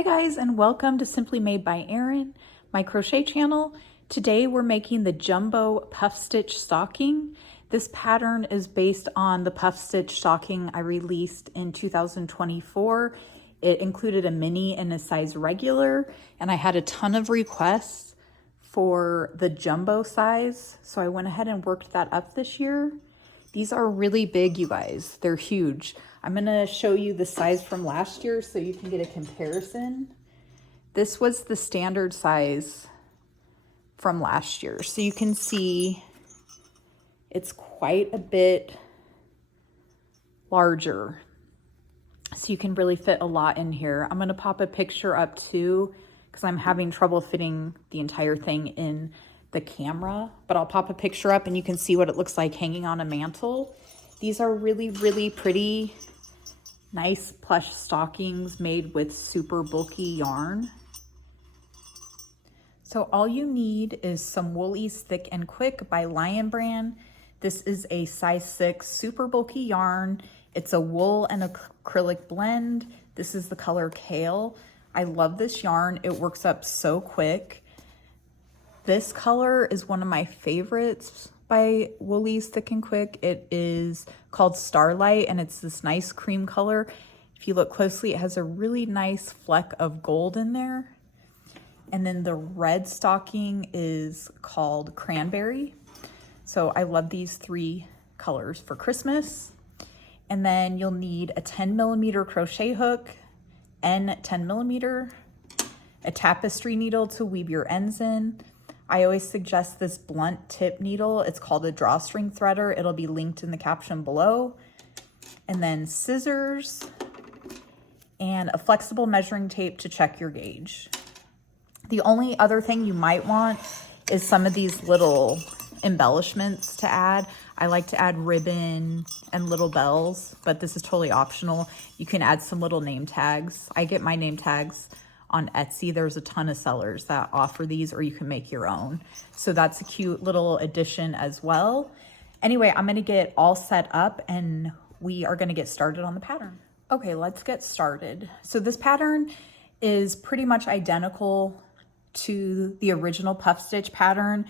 Hi guys, and welcome to Simply Made by Erin, my crochet channel. Today we're making the jumbo puff stitch stocking. This pattern is based on the puff stitch stocking I released in 2024. It included a mini and a size regular, and I had a ton of requests for the jumbo size, so I went ahead and worked that up this year. These are really big, you guys. They're huge. I'm gonna show you the size from last year so you can get a comparison. This was the standard size from last year. So you can see it's quite a bit larger. So you can really fit a lot in here. I'm gonna pop a picture up too because I'm having trouble fitting the entire thing in the camera, but I'll pop a picture up and you can see what it looks like hanging on a mantle. These are really, really pretty, nice plush stockings made with super bulky yarn. So all you need is some Woolies Thick and Quick by Lion Brand. This is a size 6 super bulky yarn. It's a wool and acrylic blend. This is the color Kale. I love this yarn. It works up so quick. This color is one of my favorites by Woolies Thick and Quick. It is called Starlight and it's this nice cream color. If you look closely, it has a really nice fleck of gold in there. And then the red stocking is called Cranberry. So I love these three colors for Christmas. And then you'll need a 10mm crochet hook and 10mm, a tapestry needle to weave your ends in. I always suggest this blunt tip needle. It's called a drawstring threader. It'll be linked in the caption below. And then scissors and a flexible measuring tape to check your gauge. The only other thing you might want is some of these little embellishments to add. I like to add ribbon and little bells, but this is totally optional. You can add some little name tags. I get my name tags on Etsy. There's a ton of sellers that offer these, or you can make your own. So that's a cute little addition as well. Anyway, I'm gonna get all set up and we are gonna get started on the pattern. Okay, let's get started. So this pattern is pretty much identical to the original puff stitch pattern.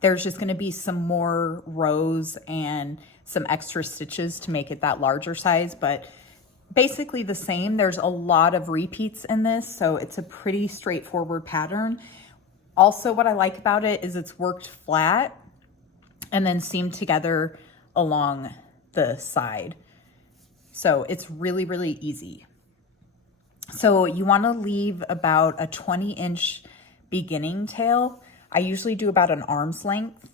There's just gonna be some more rows and some extra stitches to make it that larger size, but basically the same. There's a lot of repeats in this, so it's a pretty straightforward pattern. Also, what I like about it is it's worked flat and then seamed together along the side. So it's really, really easy. So you want to leave about a 20-inch beginning tail. I usually do about an arm's length.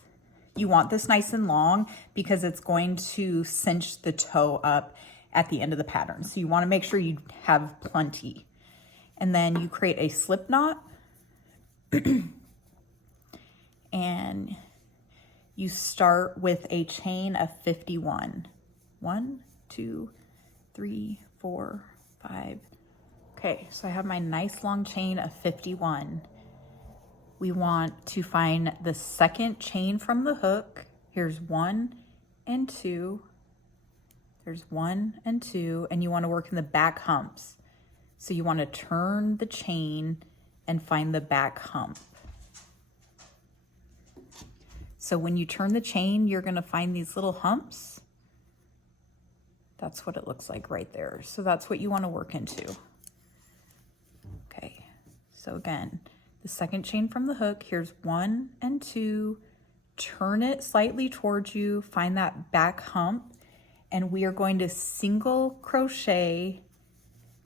You want this nice and long because it's going to cinch the toe up at the end of the pattern. So you want to make sure you have plenty. And then you create a slip knot and you start with a chain of 51. 1, 2, 3, 4, 5. Okay, so I have my nice long chain of 51. We want to find the second chain from the hook. Here's 1 and 2. There's 1 and 2, and you want to work in the back humps. So you want to turn the chain and find the back hump. So when you turn the chain, you're going to find these little humps. That's what it looks like right there. So that's what you want to work into. Okay, so again, the second chain from the hook, here's 1 and 2, turn it slightly towards you, find that back hump, and we are going to single crochet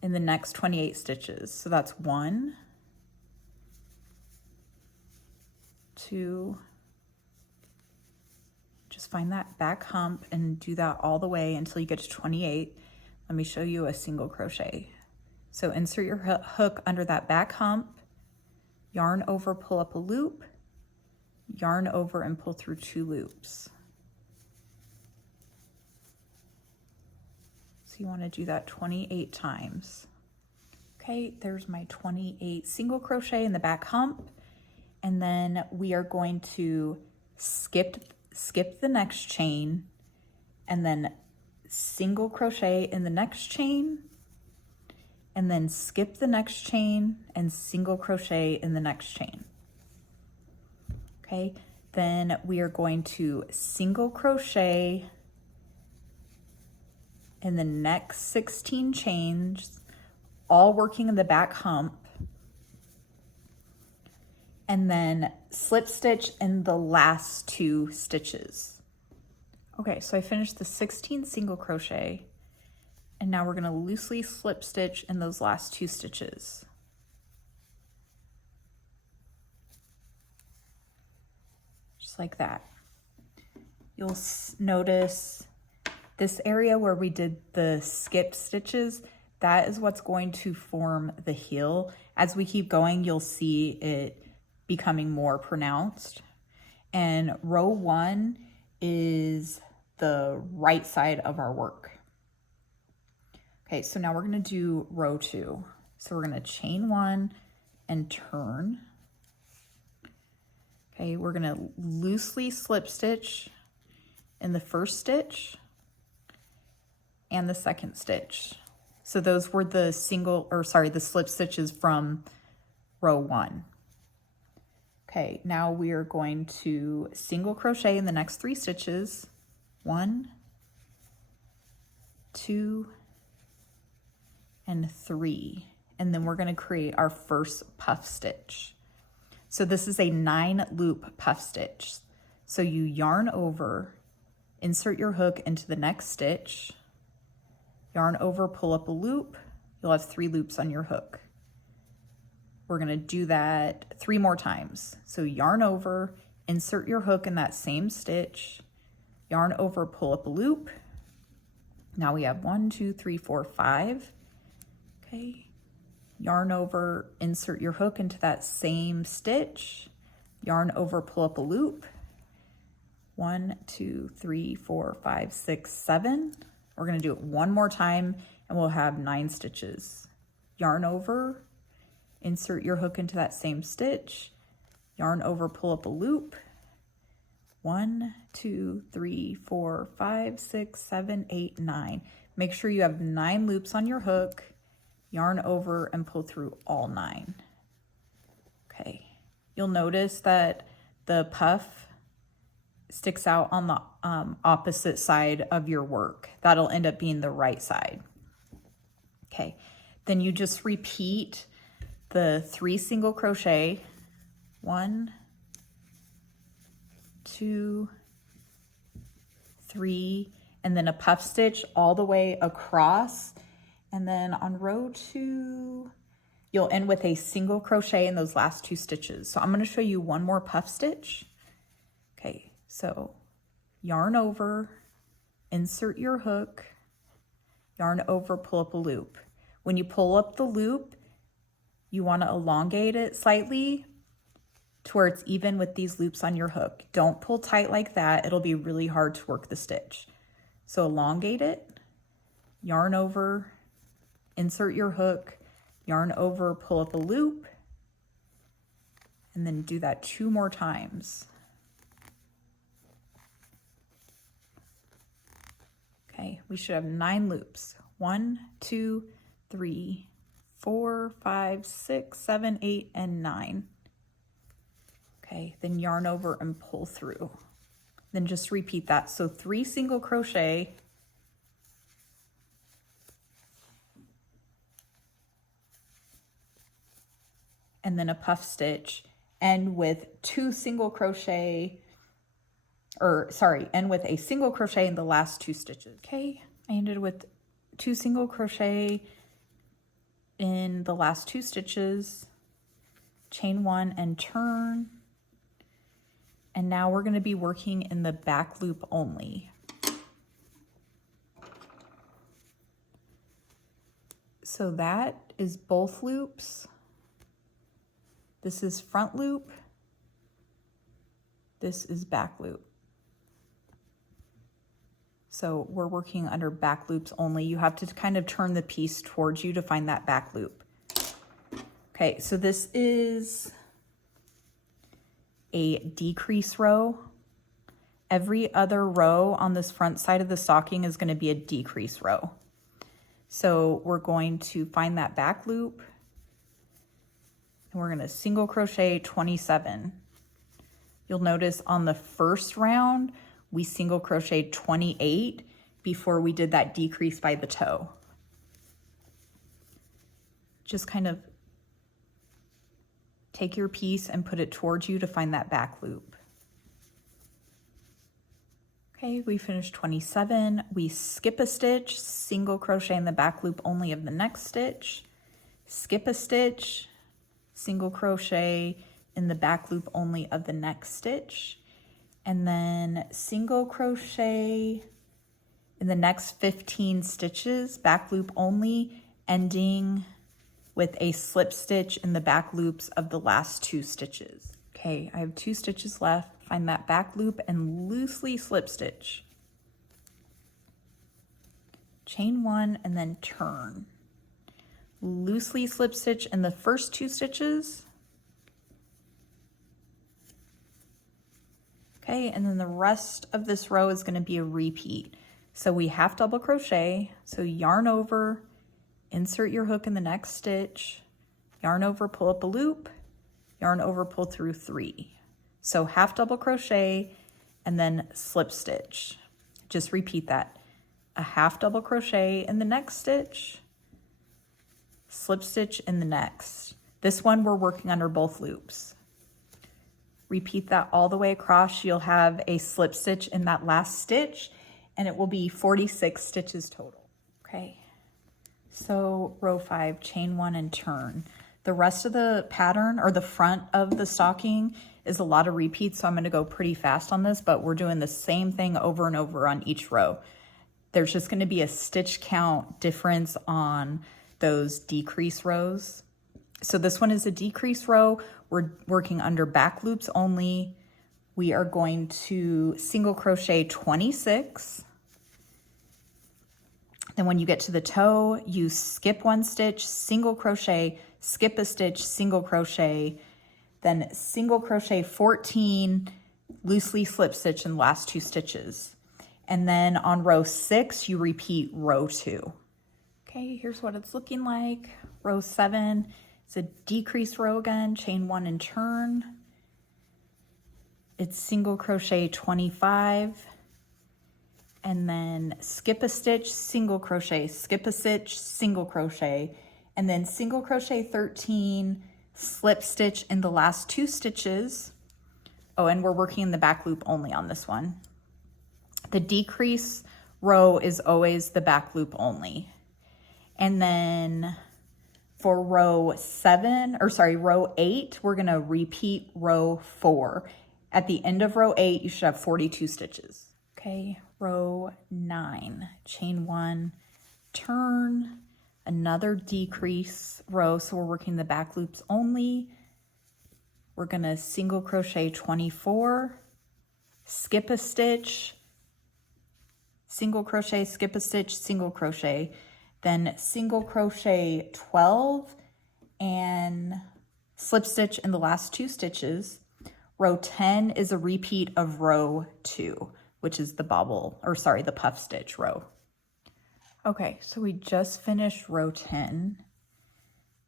in the next 28 stitches. So that's 1, 2, just find that back hump and do that all the way until you get to 28. Let me show you a single crochet. So insert your hook under that back hump, yarn over, pull up a loop, yarn over and pull through 2 loops. So you want to do that 28 times. Okay, there's my 28 single crochet in the back hump. And then we are going to skip the next chain and then single crochet in the next chain and then skip the next chain and single crochet in the next chain. Okay, then we are going to single crochet in the next 16 chains, all working in the back hump, and then slip stitch in the last 2 stitches. Okay, so I finished the 16 single crochet, and now we're going to loosely slip stitch in those last 2 stitches. Just like that. You'll notice this area where we did the skip stitches, that is what's going to form the heel. As we keep going, you'll see it becoming more pronounced. And row 1 is the right side of our work. Okay, so now we're gonna do row 2. So we're gonna chain 1 and turn. Okay, we're gonna loosely slip stitch in the first stitch and the second stitch. So those were the the slip stitches from row 1. Okay, now we are going to single crochet in the next 3 stitches. 1, 2, and 3. And then we're going to create our first puff stitch. So this is a 9 loop puff stitch. So you yarn over, insert your hook into the next stitch, yarn over, pull up a loop. You'll have 3 loops on your hook. We're going to do that 3 more times. So yarn over, insert your hook in that same stitch, yarn over, pull up a loop. Now we have 1, 2, 3, 4, 5. Okay. Yarn over, insert your hook into that same stitch, yarn over, pull up a loop. 1, 2, 3, 4, 5, 6, 7. We're going to do it 1 more time and we'll have 9 stitches. Yarn over, insert your hook into that same stitch, yarn over, pull up a loop. 1, 2, 3, 4, 5, 6, 7, 8, 9. Make sure you have 9 loops on your hook, yarn over and pull through all 9. Okay, you'll notice that the puff sticks out on the opposite side of your work. That'll end up being the right side. Okay, then you just repeat the 3 single crochet, 1, 2, 3, and then a puff stitch all the way across. And then on row 2, you'll end with a single crochet in those last 2 stitches. So I'm going to show you 1 more puff stitch. Okay, so yarn over, insert your hook, yarn over, pull up a loop. When you pull up the loop, you want to elongate it slightly to where it's even with these loops on your hook. Don't pull tight like that. It'll be really hard to work the stitch. So elongate it, yarn over, insert your hook, yarn over, pull up a loop, and then do that 2 more times. Okay, we should have 9 loops. 1, 2, 3, 4, 5, 6, 7, 8, and 9. Okay, then yarn over and pull through. Then just repeat that. So 3 single crochet, and then a puff stitch, and with 2 single crochet, and with a single crochet in the last 2 stitches. Okay, I ended with 2 single crochet in the last 2 stitches, chain 1 and turn. And now we're going to be working in the back loop only. So that is both loops. This is front loop. This is back loop. So we're working under back loops only. You have to kind of turn the piece towards you to find that back loop. Okay, so this is a decrease row. Every other row on this front side of the stocking is going to be a decrease row. So we're going to find that back loop and we're going to single crochet 27. You'll notice on the first round, we single crocheted 28 before we did that decrease by the toe. Just kind of take your piece and put it towards you to find that back loop. Okay, we finished 27. We skip a stitch, single crochet in the back loop only of the next stitch, skip a stitch, single crochet in the back loop only of the next stitch, and then single crochet in the next 15 stitches, back loop only, ending with a slip stitch in the back loops of the last 2 stitches. Okay, I have 2 stitches left. Find that back loop and loosely slip stitch. Chain 1 and then turn. Loosely slip stitch in the first 2 stitches. Okay, and then the rest of this row is going to be a repeat. So we half double crochet, so yarn over, insert your hook in the next stitch, yarn over, pull up a loop, yarn over, pull through 3. So half double crochet and then slip stitch. Just repeat that. A half double crochet in the next stitch, slip stitch in the next. This one we're working under both loops. Repeat that all the way across. You'll have a slip stitch in that last stitch and it will be 46 stitches total. Okay, so row 5, chain 1 and turn. The rest of the pattern, or the front of the stocking, is a lot of repeats, so I'm going to go pretty fast on this, but we're doing the same thing over and over on each row. There's just going to be a stitch count difference on those decrease rows. So this one is a decrease row. We're working under back loops only. We are going to single crochet 26. Then when you get to the toe, you skip 1 stitch, single crochet, skip a stitch, single crochet, then single crochet 14, loosely slip stitch in the last 2 stitches. And then on row 6, you repeat row 2. Okay, here's what it's looking like. Row 7, it's a decrease row again, chain 1 and turn. It's single crochet 25, and then skip a stitch, single crochet, skip a stitch, single crochet, and then single crochet 13, slip stitch in the last 2 stitches. Oh, and we're working in the back loop only on this one. The decrease row is always the back loop only. And then for row 8, we're gonna repeat row 4. At the end of row 8, you should have 42 stitches. Okay, row 9, chain 1, turn, another decrease row, so we're working the back loops only. We're gonna single crochet 24, skip a stitch, single crochet, skip a stitch, single crochet, then single crochet 12 and slip stitch in the last 2 stitches. Row 10 is a repeat of row 2, which is the the puff stitch row. Okay, so we just finished row 10,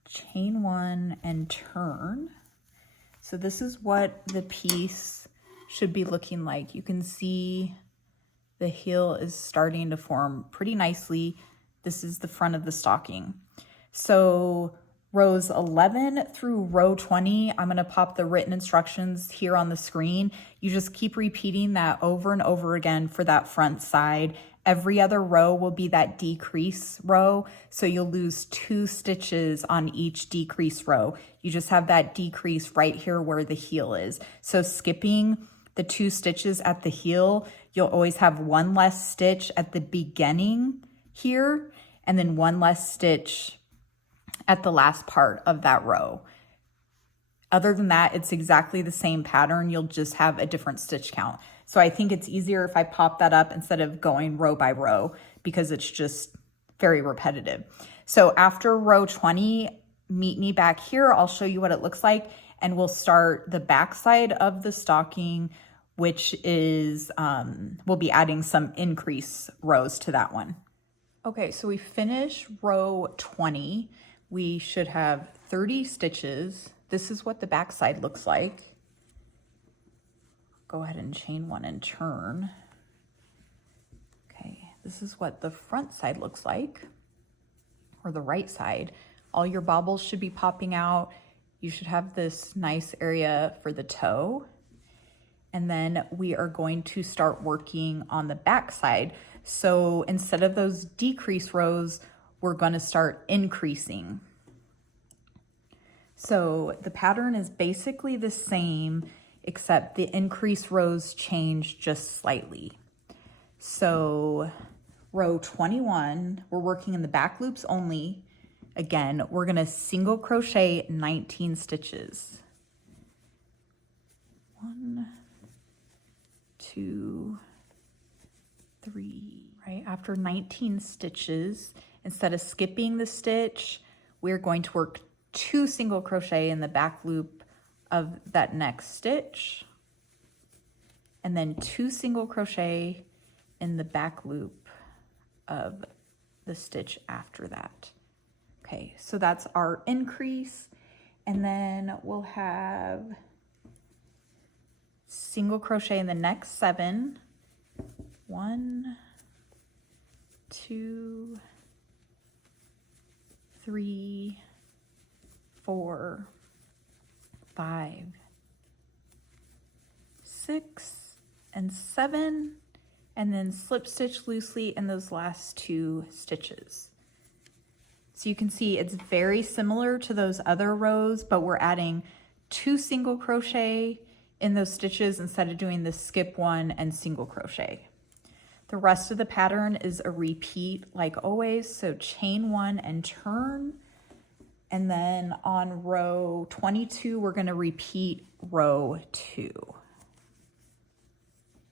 chain 1 and turn. So this is what the piece should be looking like. You can see the heel is starting to form pretty nicely. This is the front of the stocking. So rows 11 through row 20, I'm going to pop the written instructions here on the screen. You just keep repeating that over and over again for that front side. Every other row will be that decrease row, so you'll lose 2 stitches on each decrease row. You just have that decrease right here where the heel is. So skipping the 2 stitches at the heel, you'll always have 1 less stitch at the beginning here, and then 1 less stitch at the last part of that row. Other than that, it's exactly the same pattern. You'll just have a different stitch count. So I think it's easier if I pop that up instead of going row by row because it's just very repetitive. So after row 20, meet me back here. I'll show you what it looks like, and we'll start the back side of the stocking, which is, we'll be adding some increase rows to that one. Okay, so we finished row 20. We should have 30 stitches. This is what the back side looks like. Go ahead and chain one and turn. Okay, this is what the front side looks like, or the right side. All your bobbles should be popping out. You should have this nice area for the toe. And then we are going to start working on the back side. So instead of those decrease rows, we're going to start increasing. So the pattern is basically the same, except the increase rows change just slightly. So row 21, we're working in the back loops only. Again, we're going to single crochet 19 stitches. 1, 2, 3. Right after 19 stitches, instead of skipping the stitch, we're going to work 2 single crochet in the back loop of that next stitch, and then 2 single crochet in the back loop of the stitch after that. Okay, so that's our increase, and then we'll have single crochet in the next 7. 1, 2, 3, 4, 5, 6, and 7, and then slip stitch loosely in those last 2 stitches. So you can see it's very similar to those other rows, but we're adding 2 single crochet in those stitches instead of doing the skip 1 and single crochet. The rest of the pattern is a repeat like always, so chain 1 and turn. And then on row 22, we're going to repeat row 2.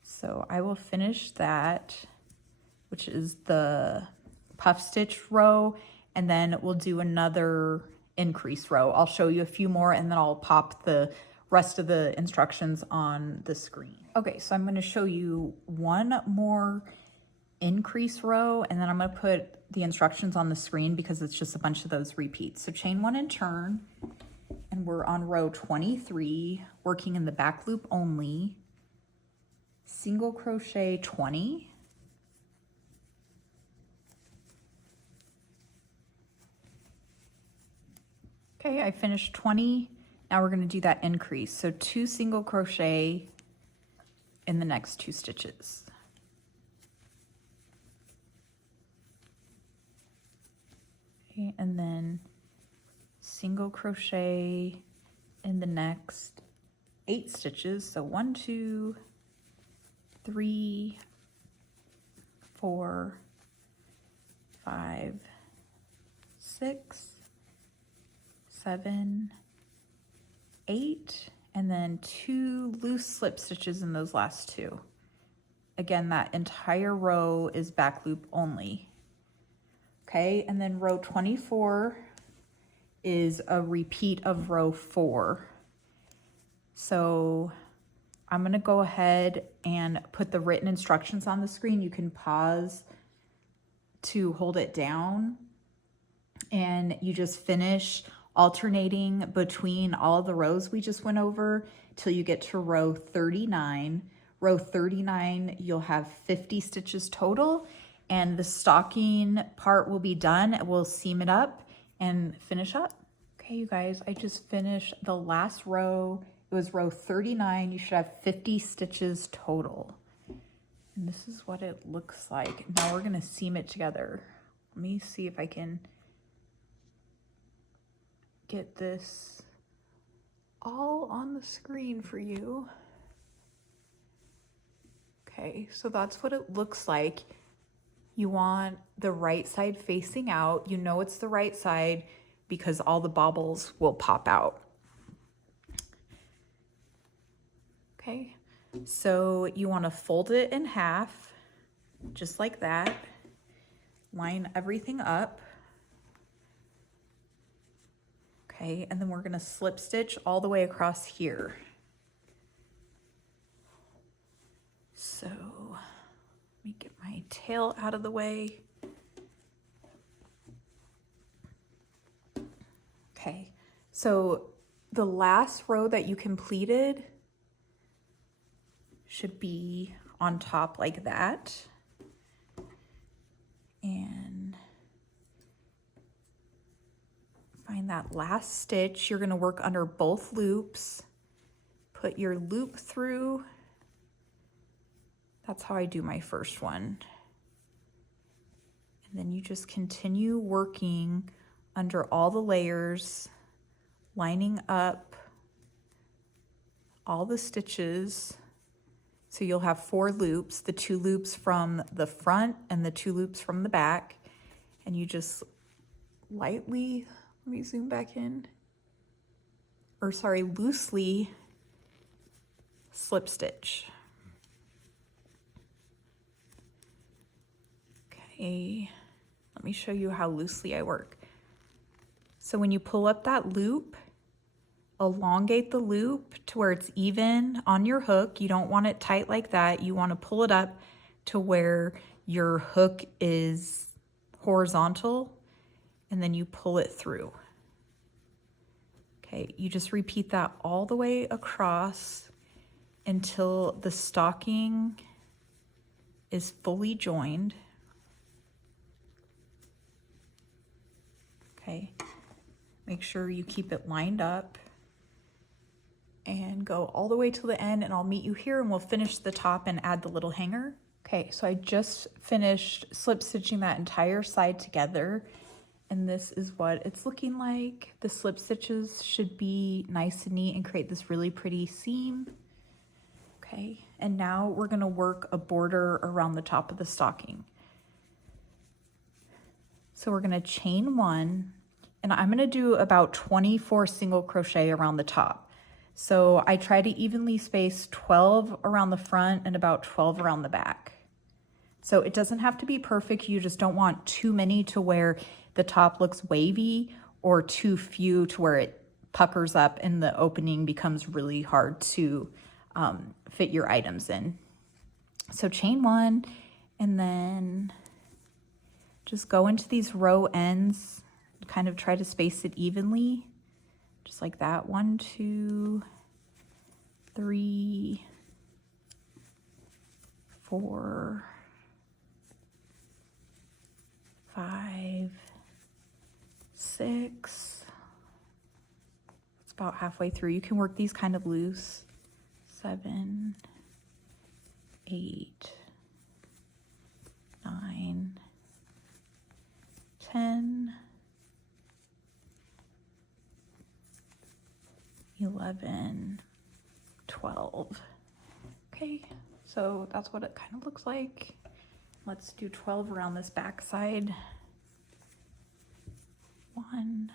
So I will finish that, which is the puff stitch row, and then we'll do another increase row. I'll show you a few more, and then I'll pop the rest of the instructions on the screen. Okay, so I'm going to show you one more increase row, and then I'm going to put the instructions on the screen because it's just a bunch of those repeats. So chain 1 and turn, and we're on row 23, working in the back loop only. Single crochet 20. Okay, I finished 20. Now we're going to do that increase. So 2 single crochet in the next 2 stitches. Okay, and then single crochet in the next 8 stitches. So 1, 2, 3, 4, 5, 6, 7, 8, and then 2 loose slip stitches in those last 2. Again, that entire row is back loop only. Okay, and then row 24 is a repeat of row 4. So I'm going to go ahead and put the written instructions on the screen. You can pause to hold it down, and you just finish alternating between all the rows we just went over till you get to row 39. Row 39, you'll have 50 stitches total, and the stocking part will be done. We'll seam it up and finish up. Okay, you guys, I just finished the last row. It was row 39. You should have 50 stitches total. And this is what it looks like. Now we're gonna seam it together. Let me see if I can get this all on the screen for you. Okay, so that's what it looks like. You want the right side facing out. You know it's the right side because all the bobbles will pop out. Okay, so you want to fold it in half, just like that. Line everything up. Okay, and then we're going to slip stitch all the way across here. So let me get my tail out of the way. Okay, so the last row that you completed should be on top like that. And find that last stitch. You're gonna work under both loops. Put your loop through. That's how I do my first one. And then you just continue working under all the layers, lining up all the stitches. So you'll have 4 loops, the 2 loops from the front and the 2 loops from the back. And you just lightly, let me zoom back in, or sorry, loosely slip stitch. Okay, let me show you how loosely I work. So when you pull up that loop, elongate the loop to where it's even on your hook. You don't want it tight like that. You want to pull it up to where your hook is horizontal, and then you pull it through. Okay, you just repeat that all the way across until the stocking is fully joined. Okay, make sure you keep it lined up and go all the way to the end, and I'll meet you here and we'll finish the top and add the little hanger. Okay, so I just finished slip stitching that entire side together, and this is what it's looking like. The slip stitches should be nice and neat and create this really pretty seam. Okay, and now we're gonna work a border around the top of the stocking. So we're gonna chain 1, and I'm gonna do about 24 single crochet around the top. So I try to evenly space 12 around the front and about 12 around the back. So it doesn't have to be perfect. You just don't want too many to where the top looks wavy, or too few to where it puckers up and the opening becomes really hard to fit your items in. So chain 1, and then just go into these row ends, kind of try to space it evenly. Just like that. 1, 2, 3, 4, 5, 6. It's about halfway through. You can work these kind of loose. 7, 8, 9, 10, 11, 12. Okay, so that's what it kind of looks like. Let's do 12 around this back side. 1,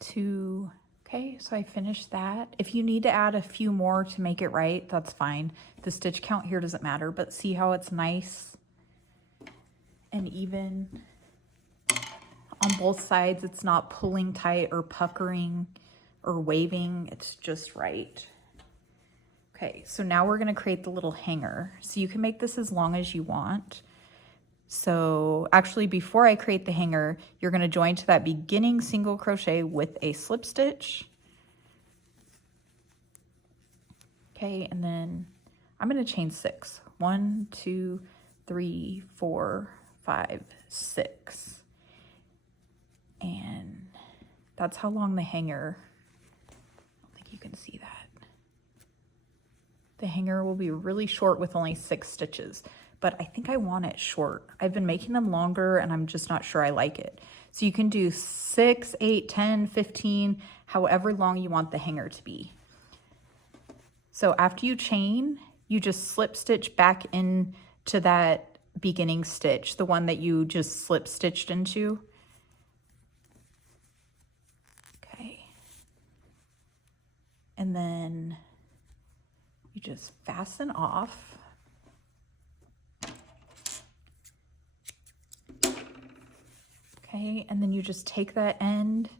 2. Okay, so I finished that. If you need to add a few more to make it right, that's fine. The stitch count here doesn't matter, but see how it's nice and even on both sides. It's not pulling tight or puckering or waving, it's just right. Okay, so now we're gonna create the little hanger. So you can make this as long as you want. So actually, before I create the hanger, you're gonna join to that beginning single crochet with a slip stitch. Okay, and then I'm gonna chain 6. 1, 2, 3, 4, 5, 6. And that's how long the hanger, you can see that. The hanger will be really short with only 6 stitches, but I think I want it short. I've been making them longer and I'm just not sure I like it. So you can do 6, 8, 10, 15, however long you want the hanger to be. So after you chain, you just slip stitch back into that beginning stitch, the one that you just slip stitched into. And then you just fasten off. Okay, and then you just take that end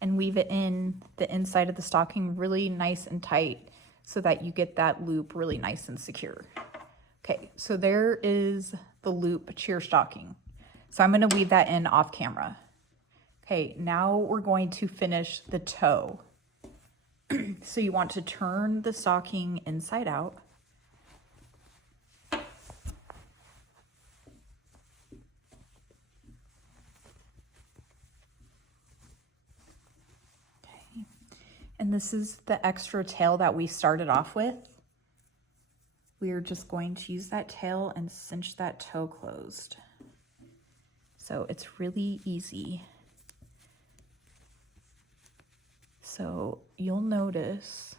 and weave it in the inside of the stocking really nice and tight so that you get that loop really nice and secure. Okay, so there is the loop to your stocking. So I'm gonna weave that in off camera. Okay, now we're going to finish the toe. So you want to turn the stocking inside out. Okay, and this is the extra tail that we started off with. We are just going to use that tail and cinch that toe closed. So it's really easy. So you'll notice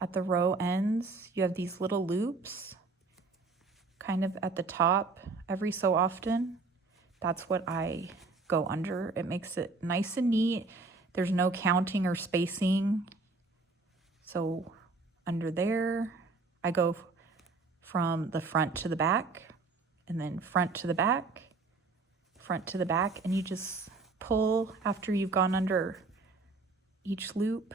at the row ends, you have these little loops kind of at the top every so often. That's what I go under. It makes it nice and neat. There's no counting or spacing. So under there, I go from the front to the back, and then front to the back, and you just pull after you've gone under each loop.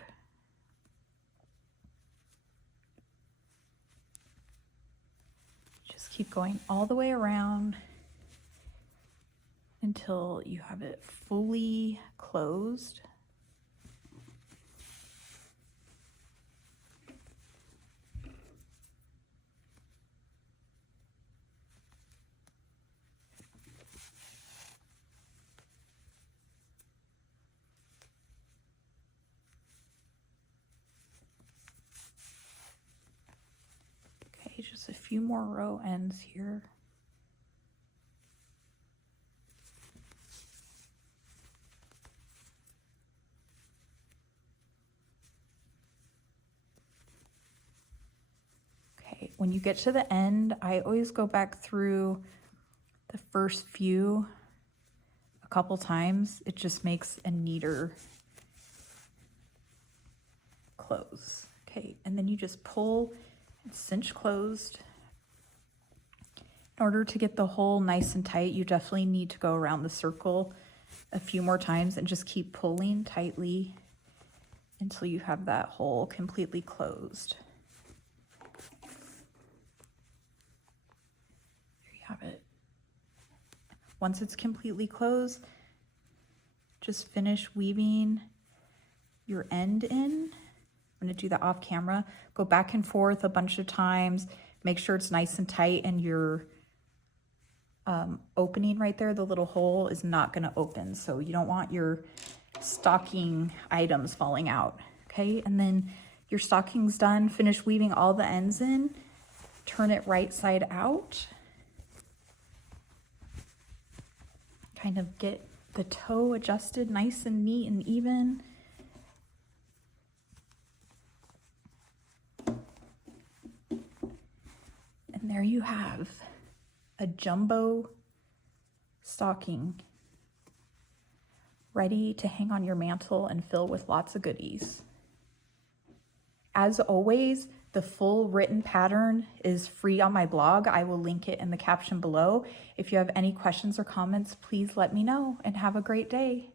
Just keep going all the way around until you have it fully closed. Just a few more row ends here. Okay, when you get to the end, I always go back through the first few a couple times. It just makes a neater close. Okay, and then you just pull and cinch closed. In order to get the hole nice and tight, you definitely need to go around the circle a few more times and just keep pulling tightly until you have that hole completely closed. There you have it. Once it's completely closed, just finish weaving your end in. I'm going to do that off camera. Go back and forth a bunch of times. Make sure it's nice and tight, and your opening right there, the little hole, is not going to open. So you don't want your stocking items falling out. Okay, and then your stocking's done. Finish weaving all the ends in. Turn it right side out. Kind of get the toe adjusted nice and neat and even. And there you have a jumbo stocking ready to hang on your mantle and fill with lots of goodies. As always, the full written pattern is free on my blog. I will link it in the caption below. If you have any questions or comments, please let me know, and have a great day.